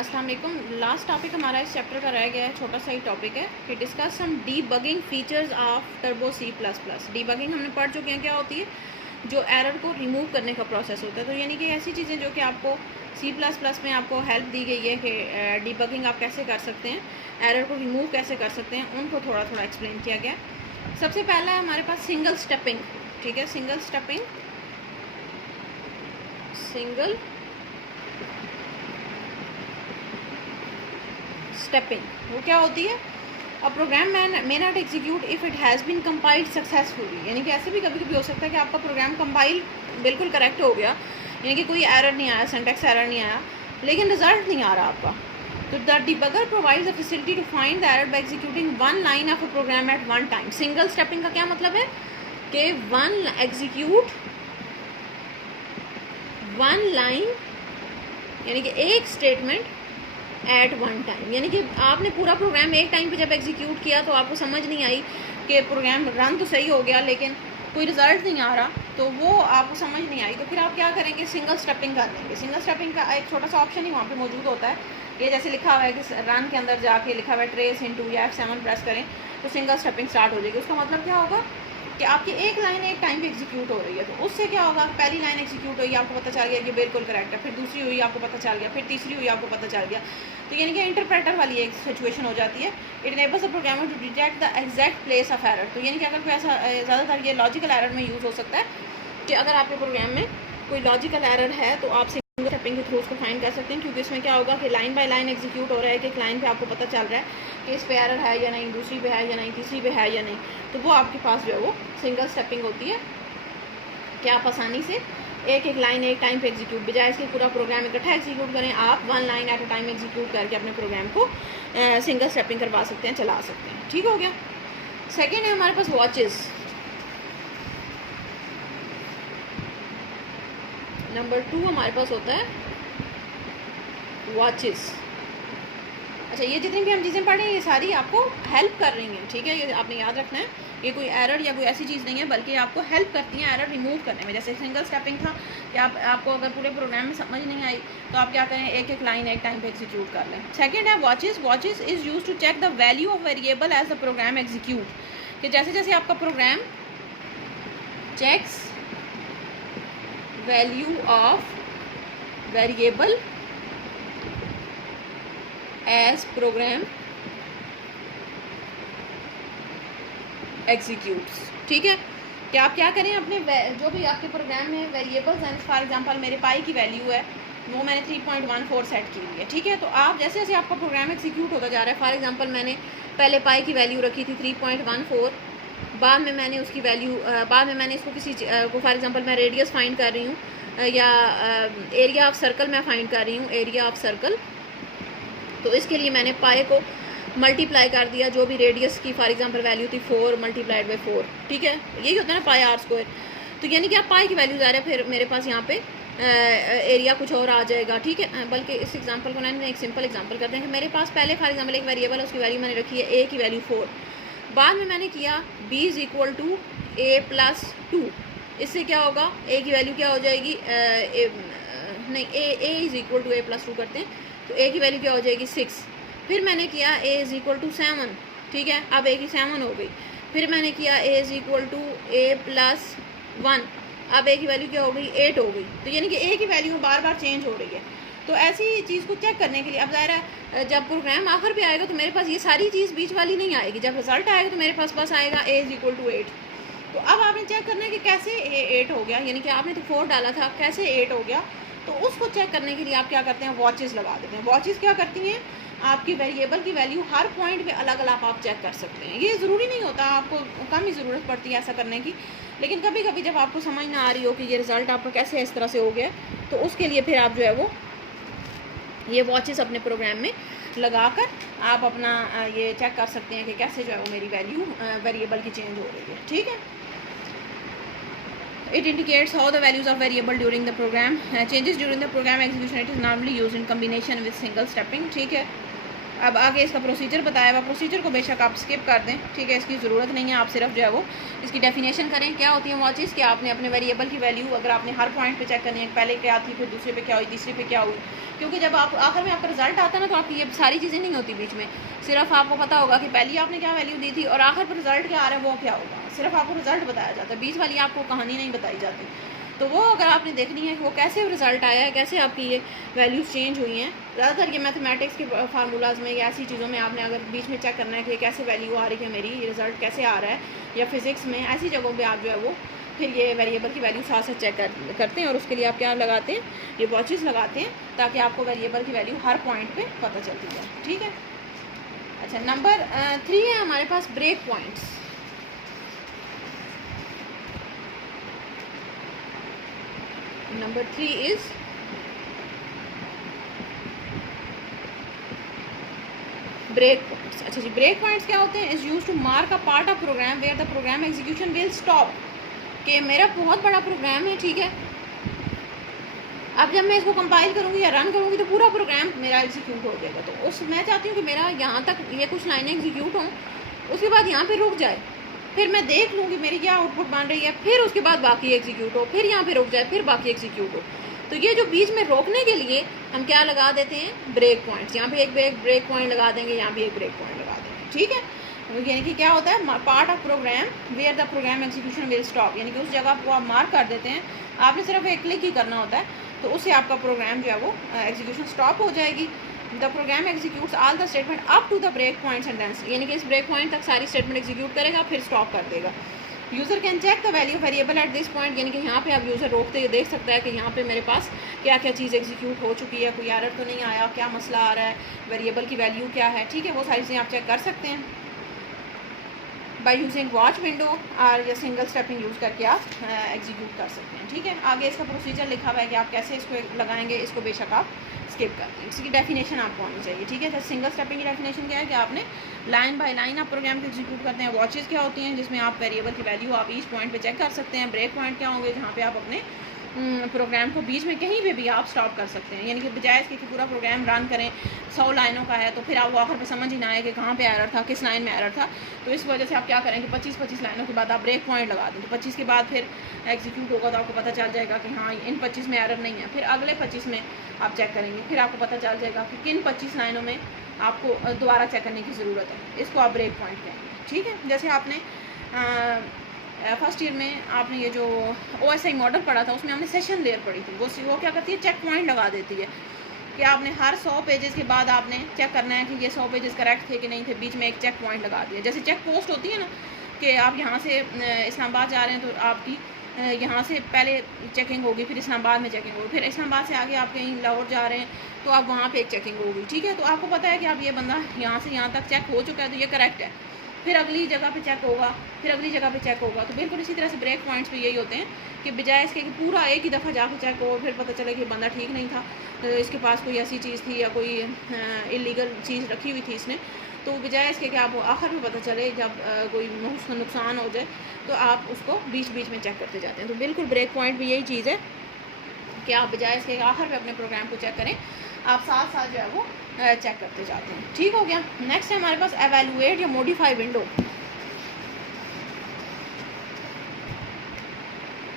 अस्सलाम वालेकुम। Last topic हमारा इस चैप्टर का रह गया है, छोटा सा ही टॉपिक है कि discuss some debugging features of Turbo C plus plus. Debugging हमने पढ़ चुके हैं, क्या होती है, जो एरर को रिमूव करने का प्रोसेस होता है। तो यानी कि ऐसी चीज़ें जो कि आपको सी प्लस प्लस में आपको हेल्प दी गई है कि डीबगिंग आप कैसे कर सकते हैं, एरर को रिमूव कैसे कर सकते हैं, उनको थोड़ा थोड़ा एक्सप्लेन किया गया। सबसे पहला है हमारे पास सिंगल स्टेपिंग। ठीक है, सिंगल स्टेपिंग, सिंगल स्टेपिंग वो क्या होती है? A program may not execute if it has been compiled successfully. यानी कि ऐसे भी कभी कभी हो सकता है कि आपका प्रोग्राम कंपाइल बिल्कुल करेक्ट हो गया, यानी कि कोई एरर नहीं आया, सिंटैक्स एरर नहीं आया, लेकिन रिजल्ट नहीं आ रहा आपका। तो the debugger provides the facility to find the error by executing one line of a program at one time. Single stepping का क्या मतलब है कि वन लाइन यानी कि एक स्टेटमेंट एट वन टाइम। यानी कि आपने पूरा प्रोग्राम एक टाइम पे जब एग्जीक्यूट किया तो आपको समझ नहीं आई कि प्रोग्राम रन तो सही हो गया लेकिन कोई रिजल्ट नहीं आ रहा, तो वो आपको समझ नहीं आई, तो फिर आप क्या करेंगे, सिंगल स्टेपिंग कर लेंगे। सिंगल स्टेपिंग का एक छोटा सा ऑप्शन ही वहाँ पे मौजूद होता है। ये जैसे लिखा हुआ है कि रन के अंदर जाके लिखा हुआ है ट्रेस इनटू या F7 प्रेस करें तो सिंगल स्टेपिंग स्टार्ट हो जाएगी। उसका मतलब क्या होगा कि आपकी एक लाइन एक टाइम पे एग्जीक्यूट हो रही है, तो उससे क्या होगा, पहली लाइन एग्जीक्यूट हुई, आपको पता चल गया कि बिल्कुल करेक्ट है, फिर दूसरी हुई, आपको पता चल गया, फिर तीसरी हुई, आपको पता चल गया। तो यानी कि इंटरप्रेटर वाली एक सिचुएशन हो जाती है। It enables the programmer to detect the exact place of error. तो यानी कि अगर कोई ऐसा, ज़्यादातर ये लॉजिकल एरर में यूज़ हो सकता है कि अगर आपके प्रोग्राम में कोई लॉजिकल एरर है तो आप सिंगल स्टेपिंग के थ्रू उसको फाइंड कर सकते हैं, क्योंकि इसमें क्या होगा कि लाइन बाय लाइन एग्जीक्यूट हो रहा है कि एक लाइन पे आपको पता चल रहा है कि इस पे एरर है या नहीं, दूसरी पे है या नहीं, तीसरी पे है या नहीं। तो वो आपके पास जो है वो सिंगल स्टेपिंग होती है कि आप आसानी से एक एक लाइन एक टाइम पे एग्जीक्यूट, बजाय इसके पूरा प्रोग्राम इकट्ठा एग्जीक्यूट करें, आप one line at a time execute करके अपने प्रोग्राम को सिंगल स्टेपिंग करवा सकते हैं, चला सकते हैं। ठीक हो गया। सेकेंड है हमारे पास वॉचेस। नंबर 2 हमारे पास होता है वॉचेस। अच्छा, ये जितनी भी हम चीज़ें पढ़ रहे हैं ये सारी आपको हेल्प कर रही हैं, ठीक है, ये आपने याद रखना है। ये कोई एरर या कोई ऐसी चीज़ नहीं है, बल्कि आपको हेल्प करती हैं एरर रिमूव करने में। जैसे सिंगल स्टेपिंग था कि आपको अगर पूरे प्रोग्राम में समझ नहीं आई तो आप क्या करें, एक एक लाइन एक टाइम पे एग्जीक्यूट कर लें। सेकंड है watches. Watches is use to check the value of variable as the program execute. कि जैसे जैसे आपका program checks value of variable as program executes. ठीक है, कि आप क्या करें, अपने जो भी आपके प्रोग्राम में वेरिएबल्स हैं, फॉर एग्जांपल मेरे पाई की वैल्यू है वो मैंने 3.14 सेट की हुई है। ठीक है, तो आप जैसे जैसे आपका प्रोग्राम एग्जीक्यूट होता जा रहा है, फॉर एग्जांपल मैंने पहले पाई की वैल्यू रखी थी 3.14, बाद में मैंने उसकी वैल्यू बाद में मैंने इसको किसी को, फॉर एग्जांपल मैं रेडियस फाइंड कर रही हूँ या एरिया ऑफ सर्कल मैं फाइंड कर रही हूँ, एरिया ऑफ सर्कल, तो इसके लिए मैंने पाई को मल्टीप्लाई कर दिया, जो भी रेडियस की फॉर एग्जांपल वैल्यू थी 4 मल्टीप्लाइड बाई 4। ठीक है, यही होता है ना पाई आर स्क्वायर। तो यानी कि आप पाई की वैल्यू आ रहे हैं, फिर मेरे पास यहाँ पे एरिया कुछ और आ जाएगा। ठीक है, बल्कि इस एग्जांपल को ना एक सिंपल एग्जांपल करते हैं कि मेरे पास पहले फॉर एग्जांपल एक वेरिएबल है, उसकी वैल्यू मैंने रखी है ए की वैल्यू 4, बाद में मैंने किया b is equal to a plus 2। इससे क्या होगा, a की वैल्यू क्या हो जाएगी, नहीं a is equal to a plus 2 करते हैं तो a की वैल्यू क्या हो जाएगी 6। फिर मैंने किया a इज़ इक्वल टू 7। ठीक है, अब a की 7 हो गई। फिर मैंने किया a is equal to a plus 1, अब a की वैल्यू क्या हो गई 8 हो गई। तो यानी कि a की वैल्यू बार बार चेंज हो रही है। तो ऐसी चीज़ को चेक करने के लिए, अब ज़ाहिर है जब प्रोग्राम आखिर पे आएगा तो मेरे पास ये सारी चीज़ बीच वाली नहीं आएगी, जब रिजल्ट आएगा तो मेरे पास बस आएगा a इज़ इक्वल टू 8। तो अब आपने चेक करना है कि कैसे 8 हो गया, यानी कि आपने तो 4 डाला था, कैसे 8 हो गया। तो उसको चेक करने के लिए आप क्या करते हैं, वॉचेस लगा देते हैं। वॉचेस क्या करती हैं, आपकी वेरिएबल की वैल्यू हर पॉइंट पे अलग अलग आप चेक कर सकते हैं। ये ज़रूरी नहीं होता, आपको कम ही ज़रूरत पड़ती है ऐसा करने की, लेकिन कभी कभी जब आपको समझ ना आ रही हो कि ये रिज़ल्ट आपका कैसे इस तरह से हो गया, तो उसके लिए फिर आप जो है वो ये वॉचेस अपने प्रोग्राम में लगाकर आप अपना ये चेक कर सकते हैं कि कैसे जो है वो मेरी वैल्यू वेरिएबल की चेंज हो रही है। ठीक है, it indicates how the values of variable during the program changes during the program execution. It is normally used in combination with single stepping. ठीक है, अब आगे इसका प्रोसीजर बताया हुआ, प्रोसीजर को बेशक आप स्किप कर दें, ठीक है, इसकी ज़रूरत नहीं है। आप सिर्फ जो है वो इसकी डेफिनेशन करें क्या होती है वॉचेस, कि आपने अपने वेरिएबल की वैल्यू अगर आपने हर पॉइंट पे चेक करनी है, पहले क्या थी, फिर दूसरे पे क्या हुई, तीसरे पे क्या हुई, क्योंकि जब आप आखिर में आपका रिजल्ट आता है ना, तो आपकी ये सारी चीज़ें नहीं होती बीच में। सिर्फ आपको पता होगा कि पहले आपने क्या वैल्यू दी थी और आखिर पर रिजल्ट क्या आ रहा है वो क्या होगा, सिर्फ आपको रिजल्ट बताया जाता है, बीच वाली आपको कहानी नहीं बताई जाती। तो वो अगर आपने देखनी है कि वो कैसे रिज़ल्ट आया है, कैसे आपकी ये वैल्यूज़ चेंज हुई हैं, ज़्यादातर ये मैथमेटिक्स के फार्मूलाज में या ऐसी चीज़ों में आपने अगर बीच में चेक करना है कि कैसे वैल्यू आ रही है मेरी, रिज़ल्ट कैसे आ रहा है, या फिज़िक्स में ऐसी जगहों पे आप जो है वो फिर ये वेरिएबल की वैल्यू साथ साथ चेक करते हैं। और उसके लिए आप क्या लगाते हैं, ये वॉचेस लगाते हैं, ताकि आपको वेरिएबल की वैल्यू हर पॉइंट पर पता चलती है, ठीक है। अच्छा, नंबर 3 है हमारे पास break points. Number 3 is break points। अच्छा जी, ब्रेक पॉइंट्स क्या होते हैं, is use to mark a part of program where the program execution will stop. कि मेरा बहुत बड़ा प्रोग्राम है, ठीक है, अब जब मैं इसको कंपाइल करूँगी या रन करूँगी तो पूरा प्रोग्राम मेरा एग्जीक्यूट हो जाएगा। तो उस मैं चाहती हूँ कि मेरा यहाँ तक ये कुछ लाइनें एग्जीक्यूट हों, उसके बाद यहाँ पे रुक जाए, फिर मैं देख लूँगी मेरी क्या आउटपुट बन रही है, फिर उसके बाद बाकी एग्जीक्यूट हो, फिर यहाँ पे रुक जाए, फिर बाकी एग्जीक्यूट हो। तो ये जो बीच में रोकने के लिए हम क्या लगा देते हैं, ब्रेक पॉइंट्स। यहाँ पे एक ब्रेक पॉइंट लगा देंगे, यहाँ भी एक ब्रेक पॉइंट लगा देंगे, ठीक है। यानी कि क्या होता है, part of program where the program execution will stop, यानी कि उस जगह को आप मार्क कर देते हैं, आपने सिर्फ एक क्लिक ही करना होता है, तो उससे आपका प्रोग्राम जो है वो एग्जीक्यूशन स्टॉप हो जाएगी। The program executes all the statement up to the break point sentence, यानी कि इस ब्रेक पॉइंट तक सारी स्टेटमेंट एग्जीक्यूट करेगा, फिर स्टॉप कर देगा। User can check the value variable at this point, यानी कि यहाँ पे आप यूज़र रोकते हुए देख सकता है कि यहाँ पे मेरे पास क्या क्या चीज़ एग्जीक्यूट हो चुकी है, कोई एरर तो नहीं आया, क्या मसला आ रहा है, वेरिएबल की वैल्यू क्या है, ठीक है, वो सारी चीज़ें आप चेक कर सकते हैं बाय यूजिंग वॉच विंडो और या सिंगल स्टेपिंग यूज़ करके आप एग्जीक्यूट कर सकते हैं, ठीक है। आगे इसका प्रोसीजर लिखा हुआ है कि आप कैसे इसको लगाएंगे, इसको बेशक आप स्किप कर दें, इसकी डेफिनेशन आपको आनी चाहिए, ठीक है। तो सिंगल स्टेपिंग की डेफिनेशन क्या है कि आपने लाइन बाय लाइन आप प्रोग्राम को एग्जीक्यूट करते हैं। वॉचेस क्या होती हैं, जिसमें आप वेरिएबल की वैल्यू आप ईच पॉइंट पे चेक कर सकते हैं। ब्रेक पॉइंट क्या होंगे, जहाँ पे आप अपने प्रोग्राम को बीच में कहीं पे भी आप स्टॉप कर सकते हैं, यानी कि बजाय इसके कि पूरा प्रोग्राम रन करें 100 लाइनों का है तो फिर आप आखिर पे समझ ही ना आए कि कहाँ पे एरर था, किस लाइन में एरर था। तो इस वजह से आप क्या करें कि 25 लाइनों के बाद आप ब्रेक पॉइंट लगा दें, तो 25 के बाद फिर एग्जीक्यूट होगा तो आपको पता चल जाएगा कि हाँ इन 25 में एरर नहीं है। फिर अगले 25 में आप चेक करेंगे, फिर आपको पता चल जाएगा कि किन 25 लाइनों में आपको दोबारा चेक करने की ज़रूरत है। इसको आप ब्रेक पॉइंट कहेंगे, ठीक है। जैसे आपने फर्स्ट ईयर में आपने ये जो OSI मॉडल पढ़ा था, उसमें हमने सेशन लेयर पढ़ी थी, वो क्या करती है, चेक पॉइंट लगा देती है कि आपने हर 100 पेजेस के बाद आपने चेक करना है कि ये 100 पेजेस करेक्ट थे कि नहीं थे, बीच में एक चेक पॉइंट लगा दिया। जैसे चेक पोस्ट होती है ना, कि आप यहाँ से इस्लामाबाद जा रहे हैं तो आपकी यहाँ से पहले चेकिंग होगी, फिर इस्लामाबाद में चेकिंग होगी, फिर इस्लामाबाद से आगे आप कहीं लाहौर जा रहे हैं तो आप वहाँ पे एक चेकिंग होगी, ठीक है। तो आपको पता है कि आप ये बंदा यहाँ से यहाँ तक चेक हो चुका है तो ये करेक्ट है, फिर अगली जगह पे चेक होगा, फिर अगली जगह पे चेक होगा। तो बिल्कुल इसी तरह से ब्रेक पॉइंट्स पे यही होते हैं कि बजाय इसके कि पूरा एक ही दफ़ा जाकर चेक हो, फिर पता चले कि बंदा ठीक नहीं था, तो इसके पास कोई ऐसी चीज़ थी या कोई इलीगल चीज़ रखी हुई थी इसने, तो बजाय इसके कि आप आखिर में पता चले जब कोई नुकसान हो जाए तो आप उसको बीच बीच में चेक करते जाते हैं। तो बिल्कुल ब्रेक पॉइंट भी यही चीज़ है कि आप बजाय इसके आखिर में अपने प्रोग्राम को चेक करें, आप साथ साथ जो है वो चेक करते जाते हैं, ठीक हो गया। नेक्स्ट है हमारे पास एवेलुएट या मॉडिफाई विंडो।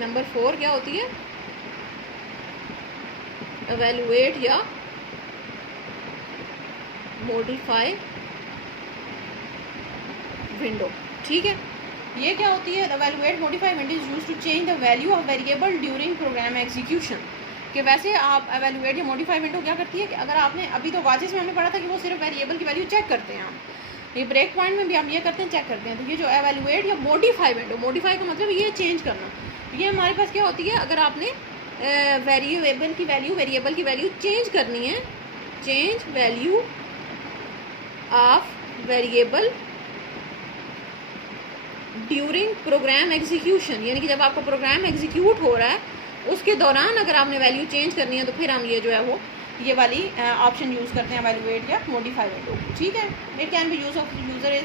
नंबर 4 क्या होती है, एवेलुएट या मॉडिफाई विंडो, ठीक है। ये क्या होती है, evaluate modify window is used to change the value of variable during program execution. कि वैसे आप एवेलुएट या मॉडिफाई विंडो क्या करती है कि अगर आपने अभी तो वाजिस में हमने पढ़ा था कि वो सिर्फ वेरिएबल की वैल्यू चेक करते हैं, हम ये ब्रेक पॉइंट में भी हम ये करते हैं, चेक करते हैं। तो ये जो एवेलुएट या मॉडिफाई विंडो, मॉडिफाई का मतलब ये चेंज करना, ये हमारे पास क्या होती है, अगर आपने वेरिएबल की वैल्यू चेंज करनी है, change value of variable during program execution, यानी कि जब आपका प्रोग्राम एग्जीक्यूट हो रहा है उसके दौरान अगर आपने वैल्यू चेंज करनी है तो फिर हम ये जो है वो ये वाली ऑप्शन यूज़ करते हैं, एवेलुएट या मॉडिफाई विंडो, ठीक है। It can be use of user is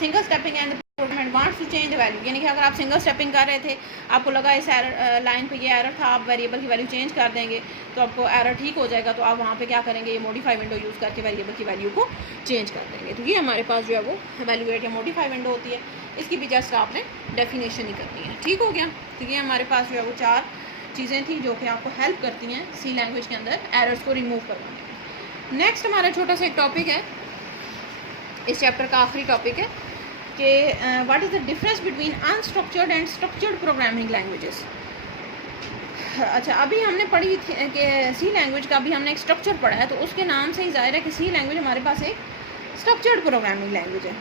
single stepping and program wants to change the value, यानी कि अगर आप सिंगल स्टेपिंग कर रहे थे, आपको लगा इस एरर लाइन पे ये एरर था, आप वेरिएबल की वैल्यू चेंज कर देंगे तो आपको एरर ठीक हो जाएगा, तो आप वहाँ पे क्या करेंगे, ये मॉडिफाई विंडो यूज़ करके वेरिएबल की वैल्यू को चेंज कर देंगे। तो ये हमारे पास जो है वो एवेल्यूएट या मॉडिफाई विंडो होती है, इसकी भी जस्ट आपने डेफिनेशन ही करनी है। ठीक हो गया। तो ये हमारे पास जो है वो 4 चीज़ें थी जो कि आपको हेल्प करती हैं सी लैंग्वेज के अंदर एरर्स को रिमूव करवाने में। नेक्स्ट हमारा छोटा सा एक टॉपिक है, इस चैप्टर का आखिरी टॉपिक है कि what is the difference between unstructured and structured programming languages. अच्छा, अभी हमने पढ़ी थी कि सी लैंग्वेज का, अभी हमने एक स्ट्रक्चर पढ़ा है, तो उसके नाम से ही जाहिर है कि सी लैंग्वेज हमारे पास एक स्ट्रक्चर्ड प्रोग्रामिंग लैंग्वेज है।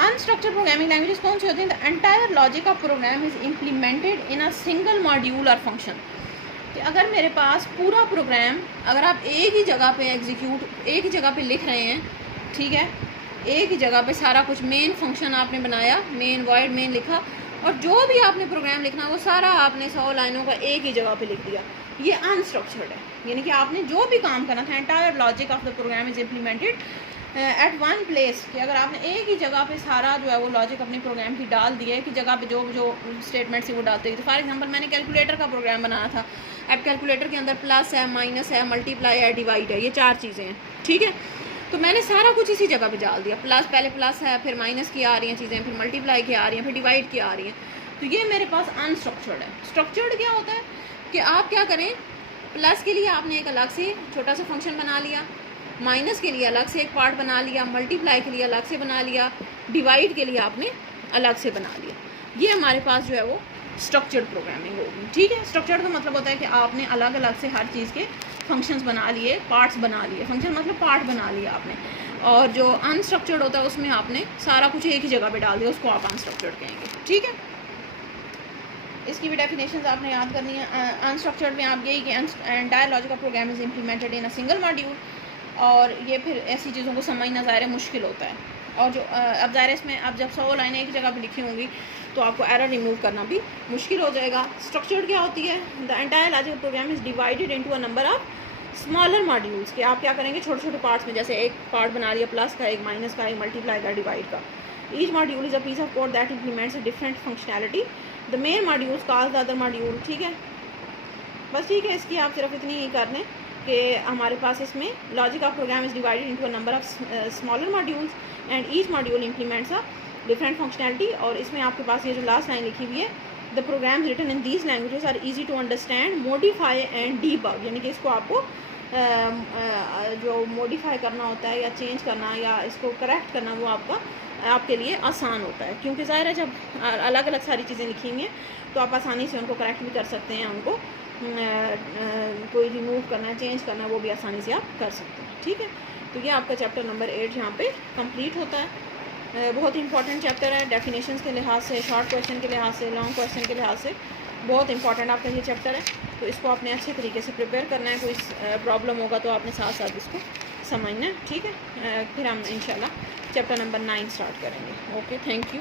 अनस्ट्रक्चर्ड प्रोग्रामिंग लैंग्वेजेस कौन सी होती हैं? The entire logic of program is implemented in a single module और फंक्शन। कि अगर मेरे पास पूरा प्रोग्राम, अगर आप एक ही जगह पे एग्जीक्यूट, एक ही जगह पे लिख रहे हैं, ठीक है, एक ही जगह पे सारा कुछ, मेन फंक्शन आपने बनाया, मेन वॉइड मेन लिखा, और जो भी आपने प्रोग्राम लिखना वो सारा आपने 100 लाइनों का एक ही जगह पे लिख दिया, ये अनस्ट्रक्चर्ड है। यानी कि आपने जो भी काम करना था, entire logic of the program is implemented at one place, कि अगर आपने एक ही जगह पे सारा जो है वो लॉजिक अपने प्रोग्राम की डाल दिया है कि जगह पे जो जो स्टेटमेंट्स है वो डालते हैं। तो फॉर एग्जांपल मैंने कैलकुलेटर का प्रोग्राम बनाना था, अब कैलकुलेटर के अंदर प्लस है, माइनस है, मल्टीप्लाई है, डिवाइड है, ये 4 चीज़ें हैं, ठीक है। तो मैंने सारा कुछ इसी जगह पे डाल दिया, प्लस पहले प्लस है, फिर माइनस की आ रही हैं चीज़ें, फिर मल्टीप्लाई की आ रही हैं, फिर डिवाइड की आ रही हैं। तो ये मेरे पास अनस्ट्रक्चर्ड है। स्ट्रक्चर्ड क्या होता है कि आप क्या करें, प्लस के लिए आपने एक अलग से छोटा सा फंक्शन बना लिया, माइनस के लिए अलग से एक पार्ट बना लिया, मल्टीप्लाई के लिए अलग से बना लिया, डिवाइड के लिए आपने अलग से बना लिया। ये हमारे पास जो है वो स्ट्रक्चर्ड प्रोग्रामिंग होगी, ठीक है। स्ट्रक्चर्ड का मतलब होता है कि आपने अलग अलग से हर चीज़ के फंक्शंस बना लिए, पार्ट्स बना लिए, फंक्शन मतलब पार्ट बना लिया आपने। और जो अनस्ट्रक्चर्ड होता है उसमें आपने सारा कुछ एक ही जगह पे डाल दिया, उसको आप अनस्ट्रक्चर्ड कहेंगे, ठीक है। इसकी भी डेफिनेशंस आपने याद करनी है। अनस्ट्रक्चर्ड में आप यही कि entire logic of program is implemented in a single module, और ये फिर ऐसी चीज़ों को समझना ज़ाहिर मुश्किल होता है। और जो अब ज़ाहिर इसमें अब जब 100 लाइनें एक जगह पे लिखी होंगी तो आपको एरर रिमूव करना भी मुश्किल हो जाएगा। स्ट्रक्चर्ड क्या होती है? The entire logic of program is divided into a number of smaller modules, कि आप क्या करेंगे, छोटे छोटे पार्ट्स में, जैसे एक पार्ट बना लिया प्लस का, एक माइनस का, एक मल्टीप्लाई का, डिवाइड का। Each module is a piece of code that implements a different functionality, the main modules calls the other module, ठीक है। बस ठीक है, इसकी आप सिर्फ इतनी ही कर लें कि हमारे पास इसमें logic of program is divided into a number of smaller modules and each module implements a different functionality. और इसमें आपके पास ये जो लास्ट लाइन लिखी हुई है, the programs written in these languages are easy to understand, modify and debug, यानी कि इसको आपको जो मॉडिफाई करना होता है या चेंज करना या इसको करेक्ट करना, वो आपके लिए आसान होता है, क्योंकि ज़ाहिर है जब अलग अलग सारी चीज़ें लिखी हुई हैं तो आप आसानी से उनको करेक्ट भी कर सकते हैं, उनको कोई रिमूव करना, चेंज करना, वो भी आसानी से आप कर सकते हैं, ठीक है। तो ये आपका चैप्टर नंबर 8 यहाँ पे कंप्लीट होता है। बहुत इंपॉर्टेंट चैप्टर है, डेफिनेशंस के लिहाज से, शॉर्ट क्वेश्चन के लिहाज से, लॉन्ग क्वेश्चन के लिहाज से बहुत इंपॉर्टेंट आपका ये चैप्टर है। तो इसको आपने अच्छे तरीके से प्रिपेयर करना है, कोई प्रॉब्लम होगा तो आपने साथ साथ इसको समझना है, ठीक है। फिर हम इंशाल्लाह चैप्टर नंबर 9 स्टार्ट करेंगे। Okay, thank you.